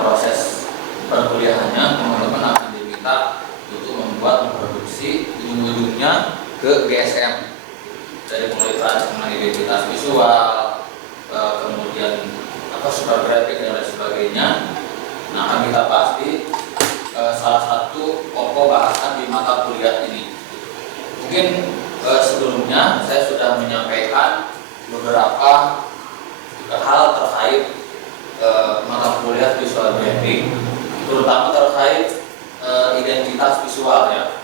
dalam proses perkuliahannya teman-teman akan diminta untuk memproduksi ujung-ujungnya ke GSM, dari mulai perancangan identitas visual, kemudian super grafik dan lain sebagainya. Nah, akan kita bahas di salah satu pokok bahasan di mata kuliah ini. Mungkin sebelumnya saya sudah menyampaikan beberapa hal terkait mata kuliah visual branding, terutama terkait identitas visual ya.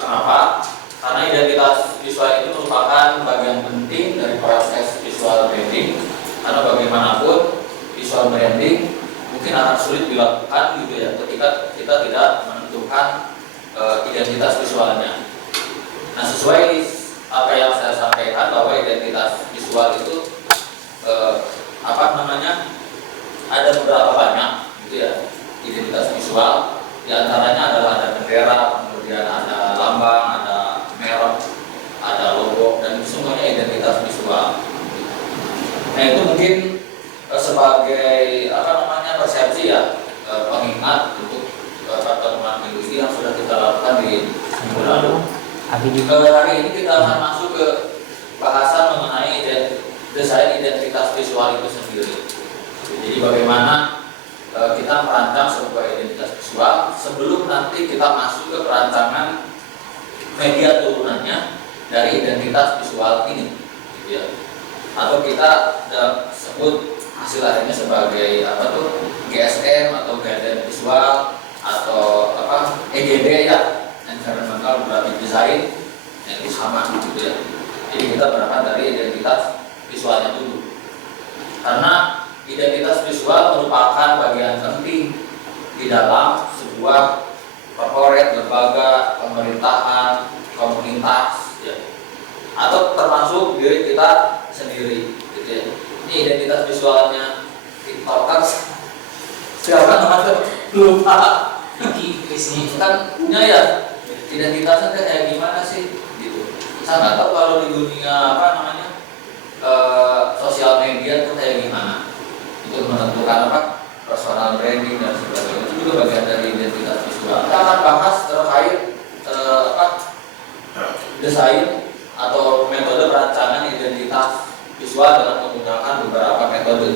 Kenapa? Karena identitas visual itu merupakan bagian penting dari proses visual branding. Karena bagaimanapun visual branding mungkin akan sulit dilakukan gitu ya ketika kita tidak menentukan identitas visualnya. Nah, sesuai apa yang saya sampaikan bahwa identitas visual itu ada beberapa banyak gitu ya identitas visual. Di antaranya adalah ada bendera, kemudian ada lambang, ada merek, ada logo, dan itu semuanya identitas visual. Nah, itu mungkin sebagai persepsi ya, pengingat untuk pertemuan minggu ini yang sudah kita lakukan di minggu lalu. Hari ini kita akan masuk ke bahasan mengenai desain identitas visual itu sendiri. Jadi bagaimana kita merancang sebuah identitas visual sebelum nanti kita masuk ke perancangan media turunannya dari identitas visual ini, gitu ya. Atau kita sebut hasil akhirnya sebagai GSM atau guideline visual atau EGD ya, environmental graphic design. Itu sama gitu ya. Jadi kita berangkat dari identitas visualnya dulu, karena identitas visual merupakan bagian penting di dalam sebuah corporate, lembaga, pemerintahan, komunitas ya, atau termasuk diri kita sendiri gitu ya. Ini identitas visualnya TikTokers siapa namanya lupa ini kan punya ya, identitasnya kayak gimana sih gitu. Saya nggak tahu kalau di dunia sosial media itu kayak gimana, untuk menentukan personal branding dan sebagainya. Itu juga bagian dari identitas visual. Kita akan bahas terkait desain atau metode perancangan identitas visual dengan menggunakan beberapa metode.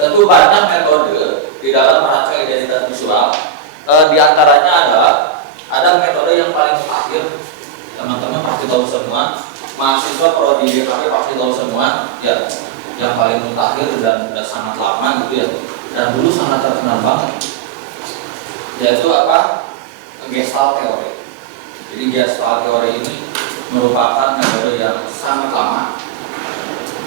Tentu banyak metode di dalam merancang identitas visual. Di antaranya ada metode yang paling terakhir, teman-teman pasti tahu semua. Mahasiswa prodi DKV pasti tahu semua ya, yang paling mutakhir dan sangat lama gitu ya, dan dulu sangat terkenal banget, yaitu Gestalt teori. Jadi Gestalt teori ini merupakan metode yang sangat lama,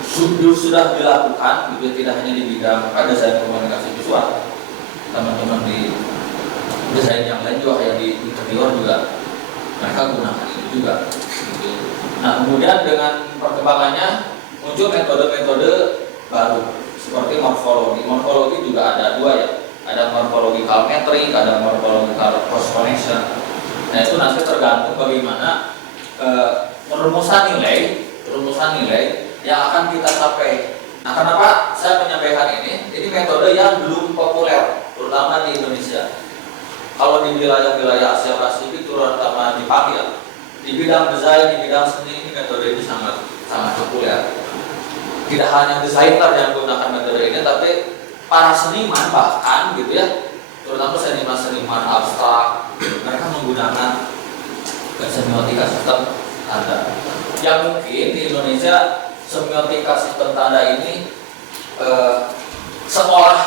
sudah dilakukan gitu, tidak hanya di bidang desain komunikasi visual, teman-teman di desain yang lain juga kayak di interior juga mereka gunakan itu juga gitu. Nah, kemudian dengan perkembangannya muncul metode-metode baru seperti morfologi. Morfologi juga ada dua ya, ada morphological metric, ada morphological cross connection. Nah, itu nanti tergantung bagaimana rumusan nilai yang akan kita capai. Nah, kenapa saya menyampaikan ini? Ini metode yang belum populer, terutama di Indonesia. Kalau di wilayah-wilayah Asia Pasifik, terutama di Jepang ya, di bidang desain, di bidang seni, ini metode ini sangat populer. Tidak hanya desainer yang menggunakan metode ini, tapi para seniman bahkan gitu ya, terutama seniman abstrak, mereka menggunakan semiotika sistem tanda. Yang mungkin di Indonesia semiotika sistem tanda ini seolah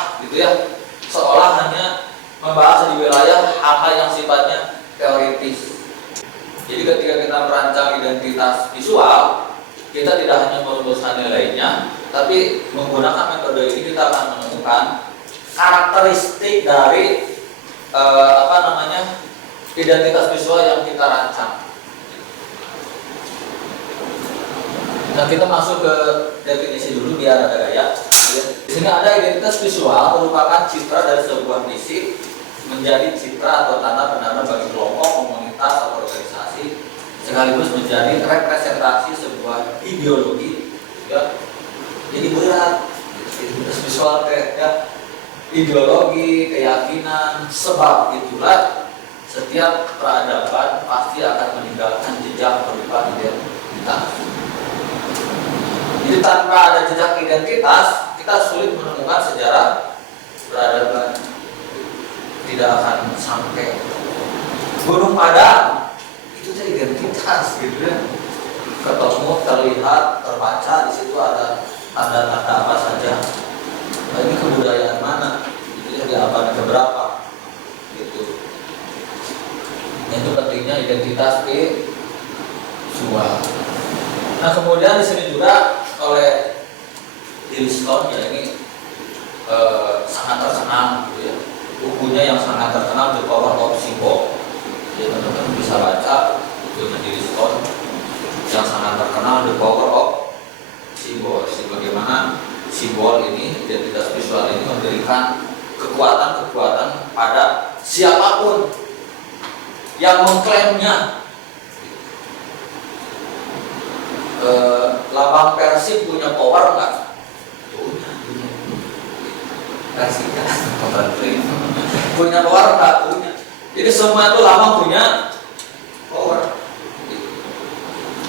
hanya membahas di wilayah hal-hal yang sifatnya teoritis. Jadi ketika kita merancang identitas visual, kita tidak hanya merumuskan nilainya, tapi menggunakan metode ini kita akan menemukan karakteristik dari identitas visual yang kita rancang. Nah, kita masuk ke definisi dulu biar ada gaya. Di sini ada identitas visual merupakan citra dari sebuah fisik menjadi citra atau tanda penanda bagi kelompok, komunitas atau organisasi, sekaligus menjadi representasi sebuah ideologi ya. Jadi berat identitas visual ya. ideologi, keyakinan. Sebab itulah setiap peradaban pasti akan meninggalkan jejak berupa identitas. Jadi tanpa ada jejak identitas, kita sulit menemukan sejarah peradaban. Tidak akan sampai. Gunung Padang itu identitas gitu ya. Ketemu, terlihat, terbaca, di situ ada tanda-tanda apa saja. Nah, ini kebudayaan mana? Ini di abad keberapa? Gitu. Itu pentingnya identitas visual. Nah, kemudian di sini juga oleh Dilston ya, ini sangat terkenal gitu ya. Bukunya yang sangat terkenal The Power of Symbol. Jadi teman-teman bisa baca bukunya Dilston yang sangat terkenal The Power of Symbol. Bagaimana simbol ini, identitas visual ini memberikan kekuatan-kekuatan pada siapapun yang mengklaimnya. Lambang Persib punya power nggak? Punya. Persib punya power nggak? Punya. Jadi semua itu lambang punya power.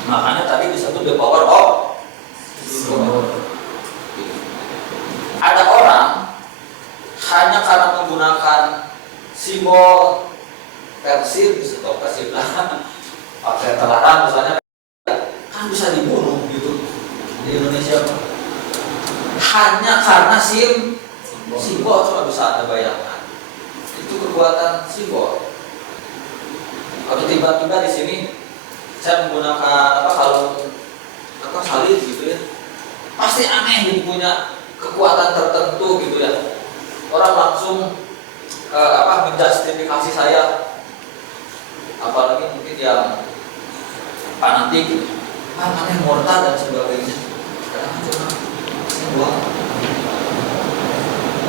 Makanya tadi disebut the power of symbol. Ada orang hanya karena menggunakan simbol Persib, atau Persib pakai telaran misalnya, kan bisa dibunuh gitu di Indonesia. Hanya karena simbol, coba bisa Anda bayangkan. Itu kekuatan simbol. Kalau tiba-tiba di sini saya menggunakan salib gitu ya, pasti aneh, jadi punya kekuatan tertentu gitu ya. Orang langsung menjustifikasi saya, apalagi mungkin yang fanatik gitu. Aneh, murtad dan sebagainya.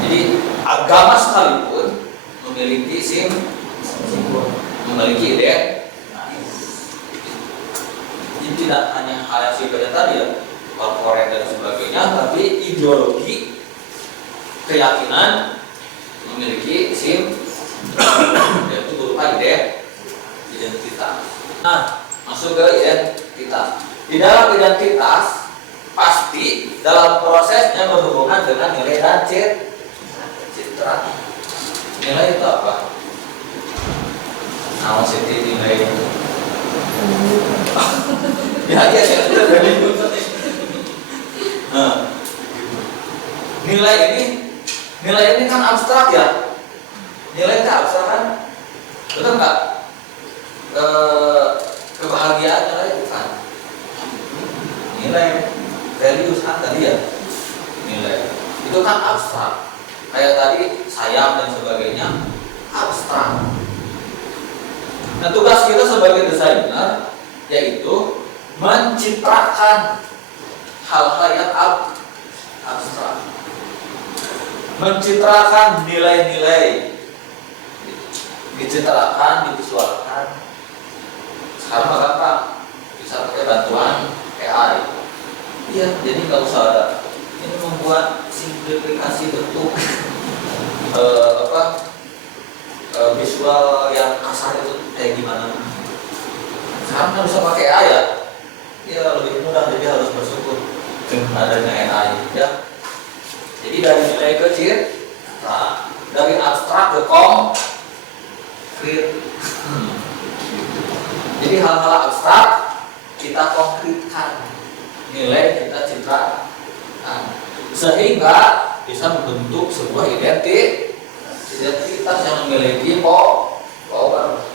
Jadi agama sekalipun memiliki simbol, memiliki identitas. Jadi tidak hanya hal yang sifatnya tadi ya, korporat dan sebagainya, tapi ideologi, keyakinan memiliki yaitu berupa identitas. Nah, masuk ke identitas. Di dalam identitas pasti dalam prosesnya berhubungan dengan nilai dan citra. Nilai itu apa? Nah, maksudnya nilai nilai ini kan abstrak ya. Nilai itu abstrak kan, betul nggak? Kebahagiaan nilai bukan. Nilai values kan tadi ya. Nilai itu kan abstrak. Kayak tadi sayap dan sebagainya abstrak. Nah, tugas kita sebagai desainer yaitu mencitrakan hal-hal yang abstrak, mencitrakan nilai-nilai, dicitrakan, divisualkan. Sekarang gampang, bisa pakai bantuan AI. Iya, jadi nggak usah ada ini membuat simplifikasi bentuk visual yang kasar itu kayak gimana. Sekarang kan bisa pakai AI ya. Ya lebih mudah, jadi harus bersyukur dengan adanya AI ya. Jadi dari nilai ke citra, dari abstrak ke konkret. Jadi hal-hal abstrak kita konkretkan, nilai kita citrakan, sehingga bisa membentuk sebuah identitas yang memiliki power.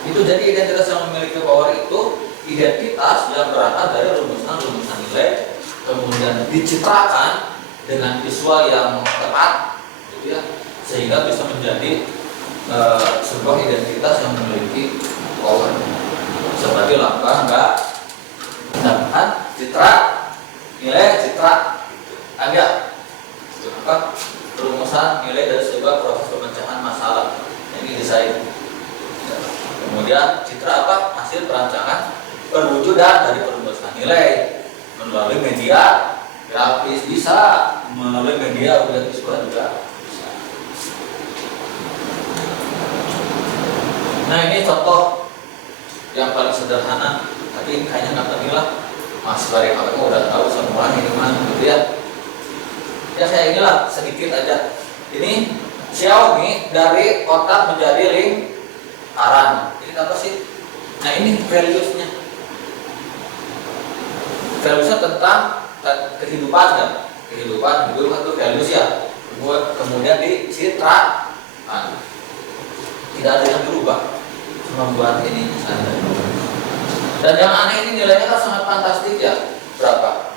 Itu jadi identitas yang memiliki power itu identitas yang berangkat dari rumusan-rumusan nilai, kemudian dicitrakan dengan visual yang tepat, gitu ya, sehingga bisa menjadi sebuah identitas yang memiliki power. Seperti lambang dan citra, nilai citra, ada rumusan nilai dari sebuah proses pemecahan masalah. Ini desain. Kemudian citra apa? Hasil perancangan perwujudan dari perumusan nilai melalui media grafis, bisa melalui media audio visual juga bisa. Nah ini contoh yang paling sederhana, tapi kayaknya nggak penting lah. Mas dari kamu udah tahu semua ini mah gitu ya. Ya saya inilah sedikit aja. Ini Xiaomi dari kotak menjadi lingkaran. Ini apa sih? Nah ini values-nya. Values-nya tentang kehidupan ya. Kehidupan hidup itu values ya. Kemudian dicitra. Nah, tidak ada yang berubah. Membuat ini saja. Dan yang aneh ini nilainya kan sangat fantastik ya. Berapa?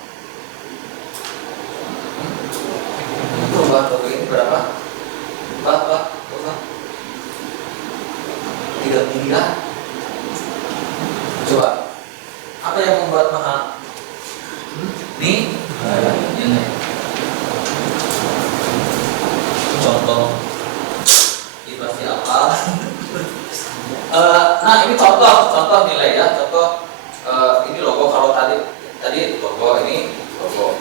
Berubah ini berapa? Berapa? 3 miliar. Coba. Apa yang membuat mahal? Nih, ini. Contoh. Ini pasti apa? Nah ini contoh nilai ya, contoh ini logo. Kalau tadi logo, ini logo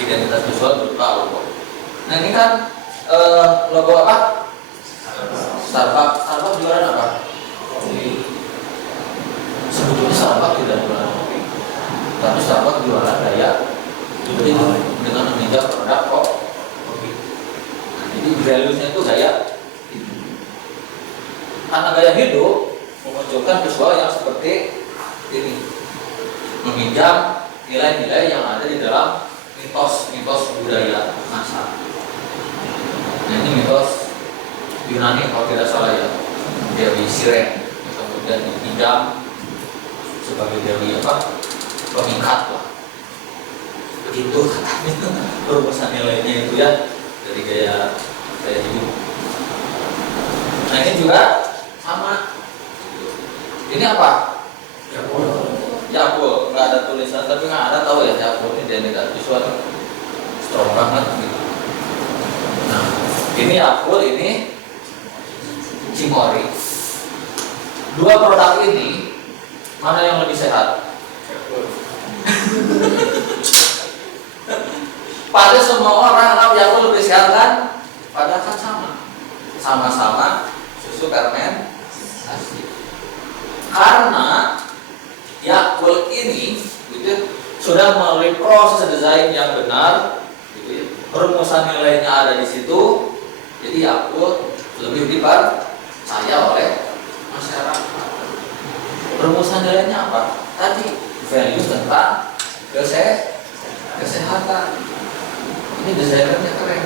identitas visual berupa logo. Nah ini kan logo apa? Starbucks jualan apa? Sebetulnya Starbucks tidak jualan kopi, tapi Starbucks jualan gaya dengan meminjam produk kopi. Nah, jadi values-nya itu gaya. Karena gaya hidup memunculkan visual yang seperti ini, meminjam nilai-nilai yang ada di dalam mitos budaya masa. Nah ini mitos Yunani kalau tidak salah ya, Dewi Siren, kemudian dipinjam sebagai dewi apa? Pemikat lah. Begitu katanya perumusan nilainya itu ya dari gaya hidup. Nah ini juga sama. Ini apa? Yakul. Nggak ada tulisan, tapi nggak ada tahu ya Yakul ini identitas visual strong banget gitu. Nah, ini Yakul, ini Cimory. Dua produk ini mana yang lebih sehat? Pada semua orang tahu Yakul lebih sehat kan? Padahal kan sama-sama susu fermentasi. Karena Yakult ini gitu, sudah melalui proses desain yang benar, gitu, perumusan nilainya ada di situ, jadi Yakult lebih dipercaya oleh masyarakat. Perumusan nilainya apa? Tadi value tentang kesehatan. Ini desainernya keren,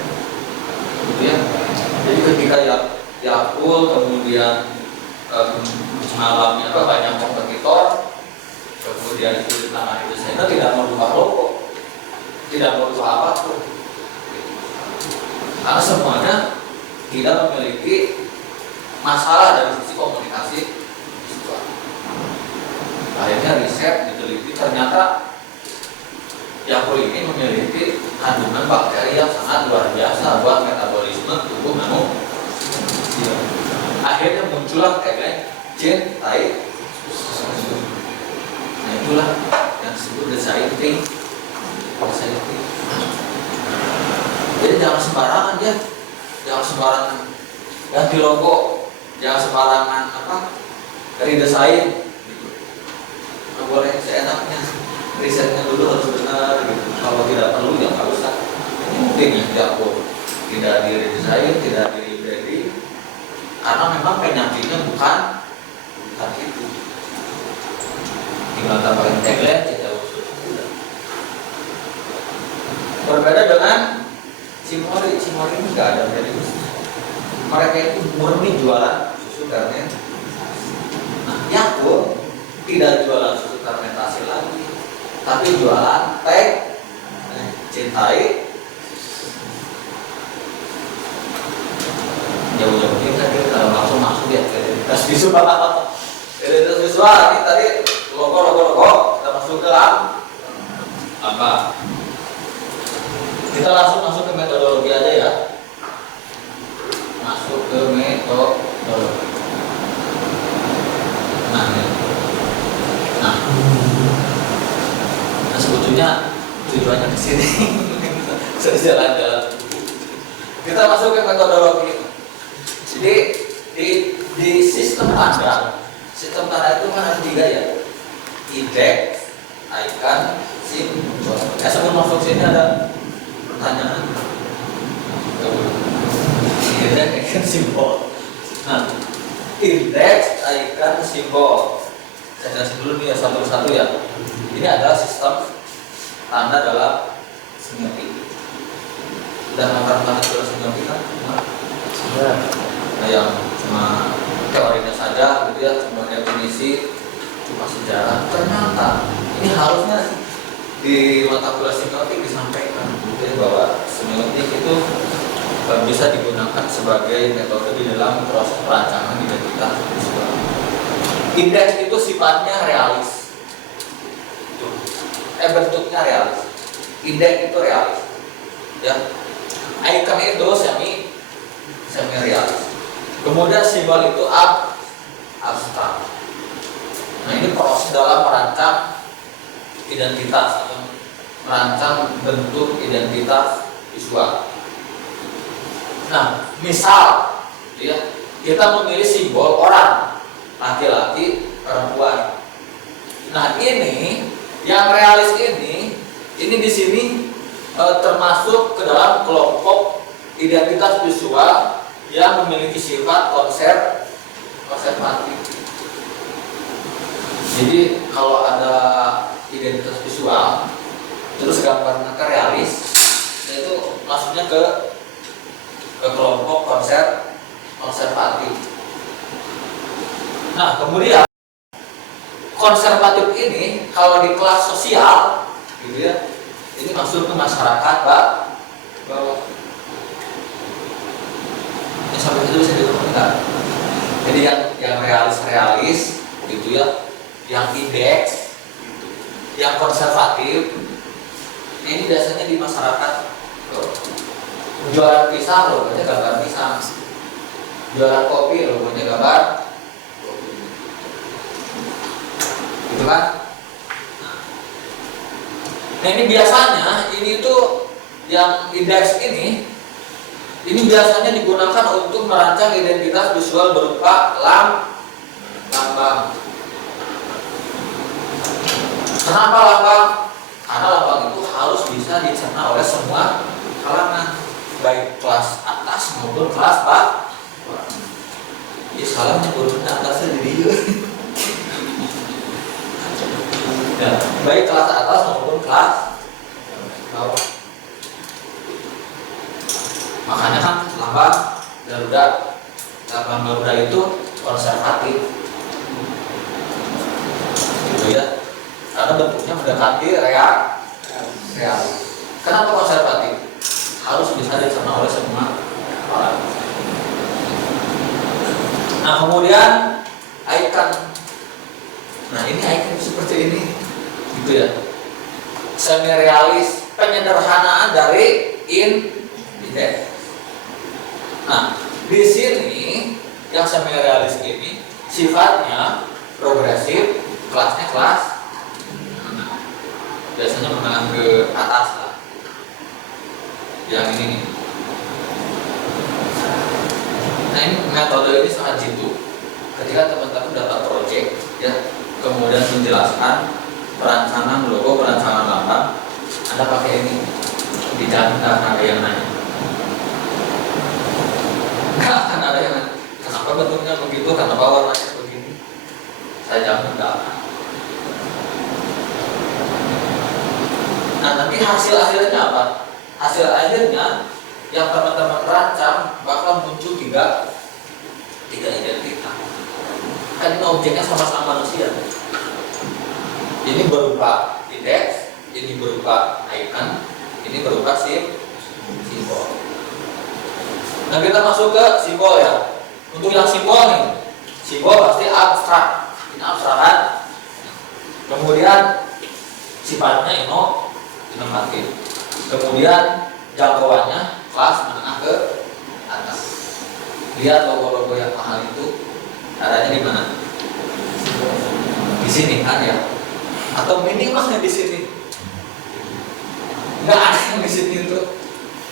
gitu ya. Jadi ketika Yakult kemudian malamnya banyak kompetitor, kemudian itu ditangani desainer, tidak merubah logo, tidak merubah apapun, karena semuanya tidak memiliki masalah dari sisi komunikasi visual. Akhirnya riset diteliti, ternyata Yakult ini memiliki kandungan bakteri yang sangat luar biasa buat metabolisme tubuh manusia. Akhirnya muncullah tagline cintai. Nah itulah yang disebut design think. Jadi jangan sembarangan ya, jangan sembarangan ganti logo, jangan sembarangan redesign gitu. Nggak boleh seenaknya, risetnya dulu harus benar gitu. Kalau tidak perlu ya nggak usah. Ini mungkin ya tidak di redesign, tidak di rebranding, karena memang penyakitnya bukan itu. Tinggal tambahin tagline, tidak usah. Berbeda dengan Cimory ini nggak ada values. Mereka itu murni jualan susu fermentasi. Nah, Yakult tidak jualan susu fermentasi lagi, tapi jualan tag cintai. Jauh-jauh kita kalau langsung masuk ya ke identitas visual. Identitas visual ini tadi logo kita masuk ke apa? Kita langsung masuk ke metodologi aja ya. Masuk ke metodologi. Nah, sebetulnya tujuannya ke sini. Saya metodologi. Jadi di sistem tanda itu kan ada 3 ya, indeks, icon, simbol. Sebelum masuk sini ada pertanyaan. Indeks, icon, simbol. Nah, indeks, icon, simbol. Saya jelasin dulu nih ya satu persatu ya. Ini adalah sistem tanda dalam semiotik. Sudah makan dalam semiotik kan? Sudah. Nah, yang cuma teorinya saja gitu ya, cuma definisi, cuma sejarah. Ternyata ini harusnya di mata kuliah semiotik disampaikan gitu ya, bahwa semiotik itu bisa digunakan sebagai metode di dalam proses perancangan identitas visual. Indeks itu sifatnya realis, bentuknya realis. Indeks itu realis, ya. Icon itu semi realis. Kemudian simbol itu abstrak. Nah, ini proses dalam merancang identitas atau merancang bentuk identitas visual. Nah, misal ya, kita memilih simbol orang, laki-laki, perempuan. Nah, ini yang realis ini di sini termasuk ke dalam kelompok identitas visual yang memiliki sifat konservatif. Jadi kalau ada identitas visual terus gambarnya realis, itu maksudnya ke kelompok konservatif. Nah, kemudian konservatif ini kalau di kelas sosial gitu ya, ini masuk ke masyarakat bawah. Sampai itu bisa diturunkan. Jadi yang realis gitu ya, yang indeks, yang konservatif, ini biasanya di masyarakat. Jualan pisang logonya gambar pisang, jualan kopi logonya gambar kopi, gitu kan? Nah, ini biasanya ini tuh yang indeks ini biasanya digunakan untuk merancang identitas visual berupa lambang. Kenapa lambang? Karena lambang itu harus bisa dicerna oleh semua kalangan, baik kelas atas maupun kelas bawah. Ya salahnya turunnya atasnya di dia. Ya, baik kelas atas maupun kelas bawah. Makanya kan lambang Garuda itu konservatif, gitu ya, karena bentuknya mendekati real. Kenapa konservatif? Harus bisa dicerna oleh semua orang. Nah, kemudian icon. Nah, ini icon seperti ini, gitu ya. Semi realis, penyederhanaan dari indeks. Nah, di sini yang semi realis ini sifatnya progresif, kelasnya kelas biasanya menengah ke atas lah. Yang ini nih. Nah, ini metode ini sangat jitu. Ketika teman-teman dapat project ya, kemudian menjelaskan perancangan logo, perancangan lambang, Anda pakai ini, dijamin akan ada yang nanya. Nggak akan ada yang nanya, kenapa bentuknya begitu, kenapa warnanya begini. Saya jamin nggak akan. Nah, nanti hasil akhirnya apa? Hasil akhirnya yang teman-teman rancang bakal muncul tiga identitas. Kan ini objeknya sama-sama manusia. Ini berupa indeks, ini berupa icon, ini berupa simbol. Nah, kita masuk ke simbol ya. Untuk yang simbol nih, simbol pasti abstrak. Ini abstrak kan? Kemudian sifatnya inovatif. Kemudian jangkauannya kelas menengah ke atas. Lihat logo-logo yang mahal itu adanya di mana? Di sini kan ya? Atau minimalnya di sini? Nggak ada yang di sini tuh.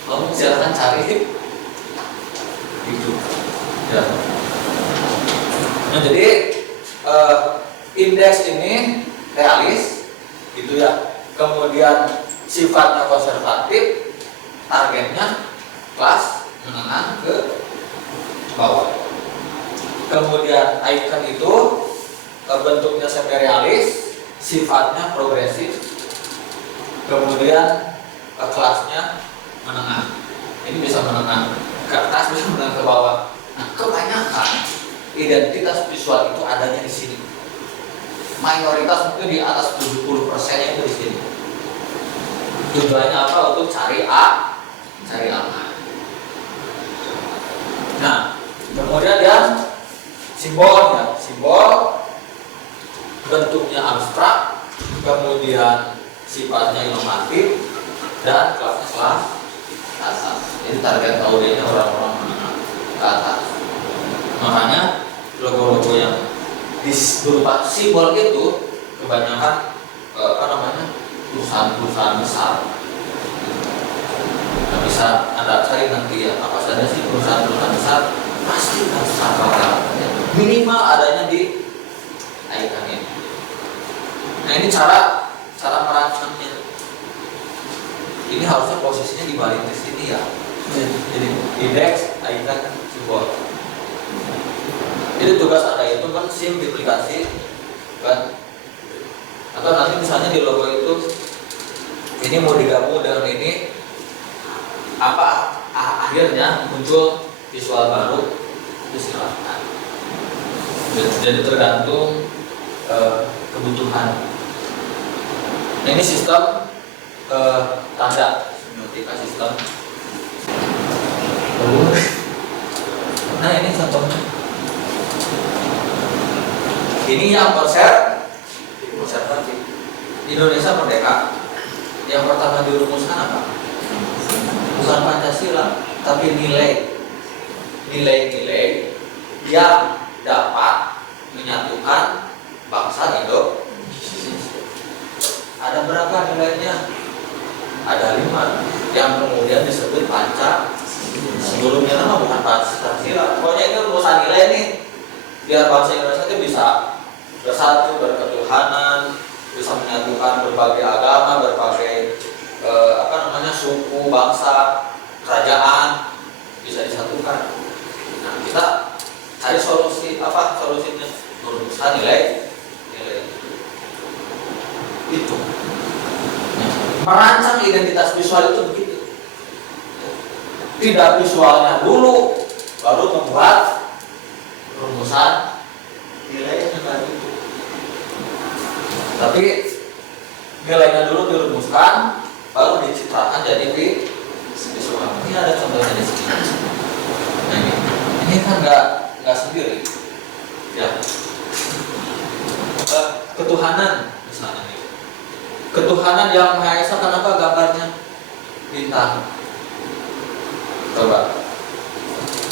Kamu silakan cari gitu ya. Nah, jadi indeks ini realis gitu ya, kemudian sifatnya konservatif, targetnya kelas menengah ke bawah. Kemudian icon itu bentuknya semi realis, sifatnya progresif, kemudian kelasnya menengah. Ini bisa menengah ke atas, bisa menengah ke bawah. Nah, kebanyakan identitas visual itu adanya di sini. Mayoritas mungkin di atas 70% itu di sini. Tujuannya apa? Untuk cari aman. Nah, kemudian yang simbolnya, simbol bentuknya abstrak, kemudian sifatnya inovatif, dan kelas atas. Jadi target audiensnya orang-orang menengah ke atas. Makanya logo-logo yang berupa simbol itu kebanyakan perusahaan-perusahaan besar. Nah, bisa Anda cari nanti ya, apa saja sih perusahaan-perusahaan besar, pasti besar minimal adanya di icon ini. Nah, ini cara merancangnya. Ini harusnya posisinya dibalik ke sini ya. Jadi indeks, icon, simbol. Jadi tugas Anda itu kan simplifikasi kan. Atau nanti misalnya di logo itu ini mau digabung dengan ini, apa akhirnya muncul visual baru, itu silahkan. Jadi tergantung kebutuhan. Nah, ini sistem tanda semiotika sistem. Nah, ini contohnya. Ini yang konservatif. Indonesia merdeka. Yang pertama dirumuskan apa? Bukan Pancasila, tapi nilai-nilai yang dapat menyatukan bangsa Indonesia. Ada berapa nilainya? Ada 5 yang kemudian disebut Pancasila. Sebelumnya nama bukan Pancasila. Pokoknya itu rumusan nilai nih, biar bangsa Indonesia itu bisa bersatu, berketuhanan, bisa menyatukan berbagai agama, berbagai suku, bangsa, kerajaan, bisa disatukan. Nah, kita cari solusinya merumuskan nilai itu. Merancang identitas visual itu begitu. Tidak visualnya dulu, baru membuat rumusan nilainya tadi. Tapi nilainya dulu dirumuskan, baru dicitrakan jadi visual. Ini ada contohnya di sini. Nah, ini kan nggak sendiri, ya. Ketuhanan misalnya nih. Ketuhanan yang Maha Esa, kenapa gambarnya bintang? Coba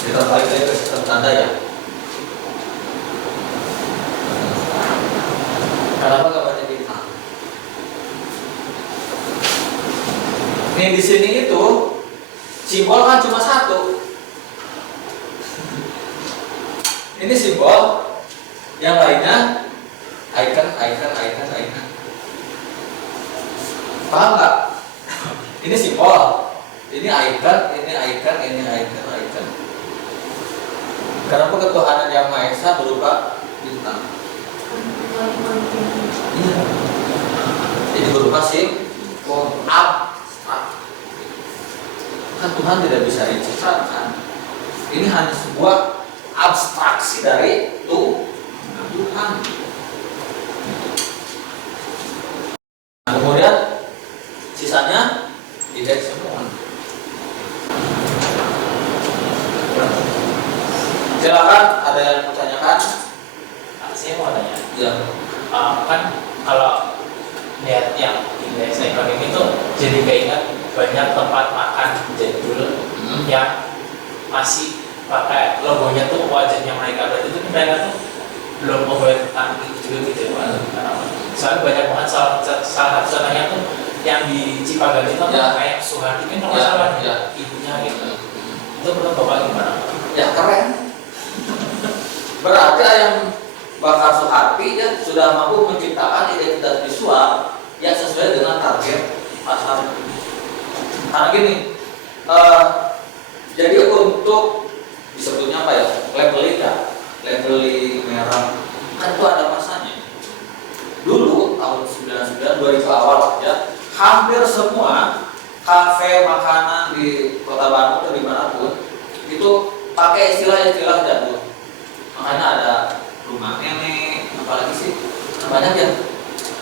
kita balik lagi ke sistem tanda ya. Kenapa gambarnya bintang? Nih di sini itu simbol kan cuma satu. Ini simbol, yang lainnya icon. Paham nggak? Ini simbol, ini icon. Kenapa ketuhanan yang Maha Esa berupa bintang? Iya. Jadi berupa simbol abstrak. Kan Tuhan tidak bisa dicitrakan. Ini hanya sebuah abstraksi dari Tuhan. Nah, kemudian sisanya indeks semua. Silakan, ada yang bertanyakan? Saya mau tanya. Ya. Kan kalau lihat yang indeks ekonomi itu jadi keinget banyak tempat makan jadul yang masih pakai logonya tuh wajahnya mereka, berarti itu mereka tuh belum aware tentang itu juga gitu ya. Soalnya banyak banget salah satu contohnya tuh yang di Cipaganti itu kayak Suhardi kan kalau salah ibunya gitu. Itu menurut Bapak gimana? Ya, ayam bakar Soeharti ya sudah mampu menciptakan identitas visual yang sesuai dengan target pasar. Karena gini, jadi untuk disebutnya apa ya, labeling ya, labeling merah kan itu ada masanya. Dulu tahun 99 2000 awal ya, hampir semua kafe makanan di Kota Bandung atau dimanapun itu pakai istilah-istilah jadul. Makanya ada rumah nenek, apalagi sih banyak yang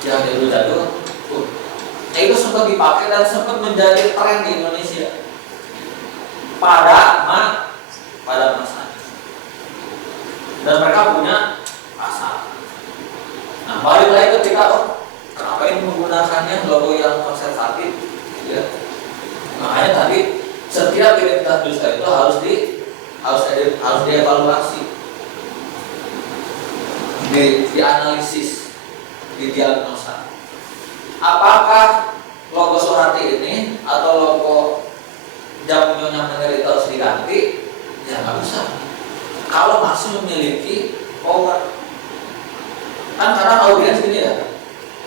jadul-jadul. Nah, itu sempat dipakai dan sempat menjadi tren di Indonesia pada masanya. Dan mereka punya pasar. Nah, balik lagi ketika kenapa ini menggunakannya logo yang konservatif, ya? Makanya tadi setiap identitas visual itu harus dievaluasi, dianalisis, didiagnosa. Apakah logo Soeharti ini atau logo Jamu Nyonya Menir itu harus diganti? Ya nggak bisa. Kalau masih memiliki power, kan karena audiens gini ya,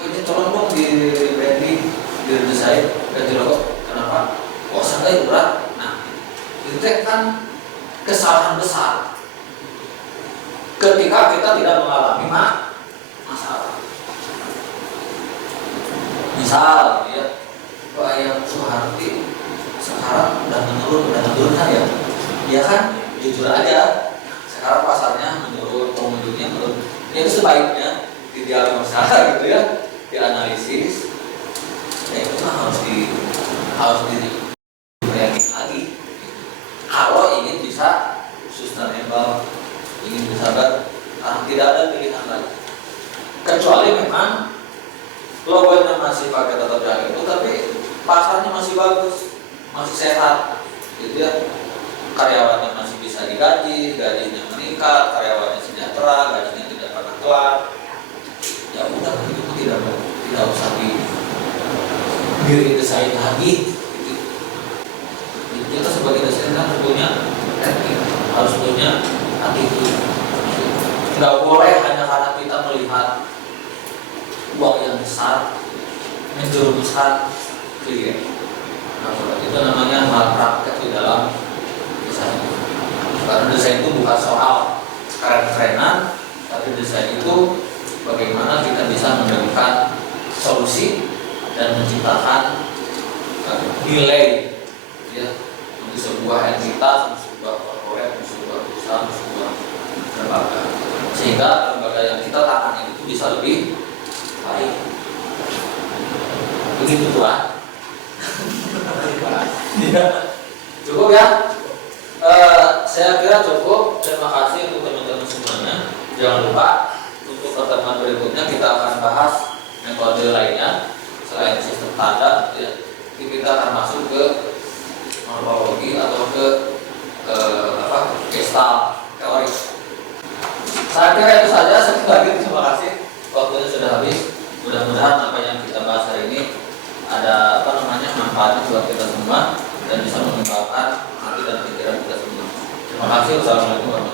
ini tolong dong di branding, di desain, ganti logo. Kenapa? Oh santai berat. Nah, itu kan kesalahan besar ketika kita tidak mengalami masalah. Misal ya, ayam Soeharti sekarang udah menurun kan ya? Ya kan, jujur aja. Sekarang pasarnya menurun, pengunjungnya menurun. Itu sebaiknya didiagnosa gitu ya, dianalisis. Ya itu kan harus dibayangin lagi. Kalau ingin bisa sustainable, ingin bisa tidak ada pilihan lagi. Kecuali memang logonya masih pakai tetap jalan itu, tapi pasarnya masih bagus, masih sehat, gitu ya. Karyawannya masih bisa digaji, gajinya meningkat, karyawannya sejahtera, gajinya tidak pernah telat. Ya udah, itu tidak usah desain lagi. Gitu. Kita sebagai desainer kan harus punya attitude. Nggak boleh hanya karena kita melihat uang yang besar menjerumuskan klien. Nah, itu namanya malpraktek di dalam desain. Karena desain itu bukan soal keren-kerenan, tapi desain itu bagaimana kita bisa menemukan solusi dan menciptakan nilai ya, untuk sebuah entitas, untuk sebuah korporat, untuk sebuah perusahaan, untuk sebuah lembaga, sehingga lembaga yang kita tangani itu bisa lebih baik. Begitu Tuhan. Cukup ya. Saya kira cukup. Terima kasih untuk teman-teman semuanya. Jangan lupa untuk pertemuan berikutnya kita akan bahas metode lainnya selain sistem tanda. Ya. Kita akan masuk ke morfologi atau ke gestalt teori. Saya kira itu saja. Sekali lagi terima kasih. Waktunya sudah habis. Mudah-mudahan apa yang kita bahas hari ini ada manfaatnya buat kita semua dan bisa mengembangkan hati dan pikiran kita semua. Terima kasih. Wassalamualaikum warahmatullahi wabarakatuh.